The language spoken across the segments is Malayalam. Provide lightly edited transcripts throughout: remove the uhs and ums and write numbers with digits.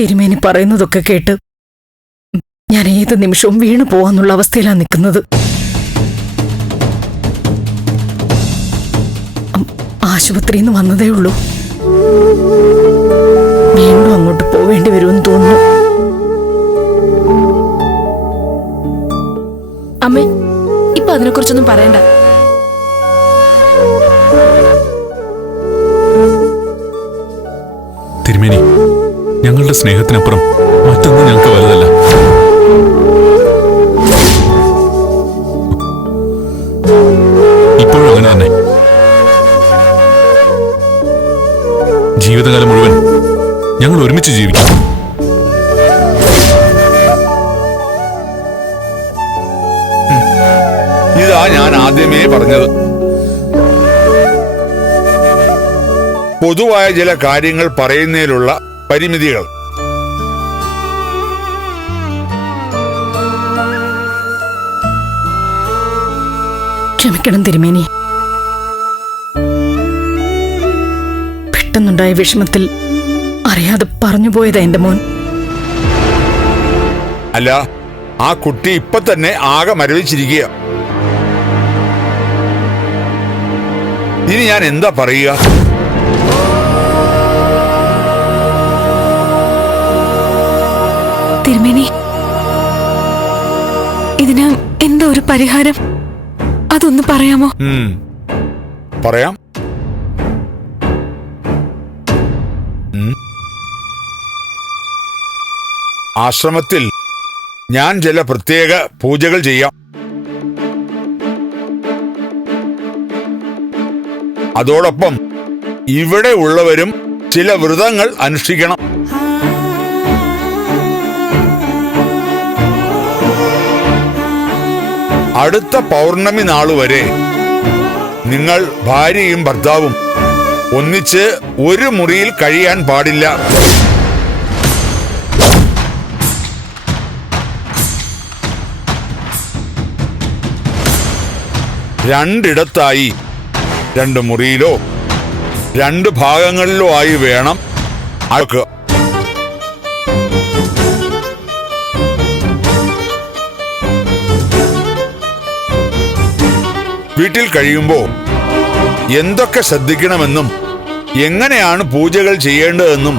തിരുമേനി പറയുന്നതൊക്കെ കേട്ട് ഞാൻ ഏത് നിമിഷവും വീണു പോവാന്നുള്ള അവസ്ഥയിലാണ് നിൽക്കുന്നത്. ആശുപത്രിയിൽ നിന്ന് വന്നതേ ഉള്ളൂ. വീണ്ടും അങ്ങോട്ട് പോവേണ്ടി വരുമെന്ന് തോന്നുന്നു. അമ്മേ, ഇപ്പൊ അതിനെക്കുറിച്ചൊന്നും പറയണ്ട. തിരുമേനി, ഞങ്ങളുടെ സ്നേഹത്തിനപ്പുറം മറ്റൊന്നും ഞങ്ങൾക്ക് വലുതല്ല. ഇപ്പോഴും അങ്ങനെ തന്നെ. ജീവിതകാലം മുഴുവൻ ഞങ്ങൾ ഒരുമിച്ച് ജീവിക്കും. ഇതാ ഞാൻ ആദ്യമേ പറഞ്ഞത്. പൊതുവായ ചില കാര്യങ്ങൾ പറയുന്നതിലുള്ള പരിമിതികൾ. ക്ഷമിക്കണം തിരുമേനി. പെട്ടെന്നുണ്ടായ വിഷമത്തിൽ അറിയാതെ പറഞ്ഞുപോയതാ എന്റെ മോൻ. അല്ല, ആ കുട്ടി ഇപ്പൊ തന്നെ ആകെ മരവിച്ചിരിക്കുക. ഇനി ഞാൻ എന്താ പറയുക? തിരുമേനി, ഇതിന് എന്താ ഒരു പരിഹാരം? അതൊന്ന് പറയാമോ? പറയാം. ആശ്രമത്തിൽ ഞാൻ ചില പ്രത്യേക പൂജകൾ ചെയ്യാം. അതോടൊപ്പം ഇവിടെ ഉള്ളവരും ചില വ്രതങ്ങൾ അനുഷ്ഠിക്കണം. അടുത്ത പൗർണമി നാളുവരെ നിങ്ങൾ ഭാര്യയും ഭർത്താവും ഒന്നിച്ച് ഒരു മുറിയിൽ കഴിയാൻ പാടില്ല. രണ്ടിടത്തായി, 2 മുറിയിലോ 2 ഭാഗങ്ങളിലോ ആയി വേണം അതൊക്കെ. വീട്ടിൽ കഴിയുമ്പോൾ എന്തൊക്കെ ശ്രദ്ധിക്കണമെന്നും എങ്ങനെയാണ് പൂജകൾ ചെയ്യേണ്ടതെന്നും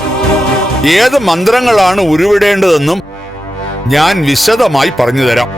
ഏത് മന്ത്രങ്ങളാണ് ഉരുവിടേണ്ടതെന്നും ഞാൻ വിശദമായി പറഞ്ഞു തരാം.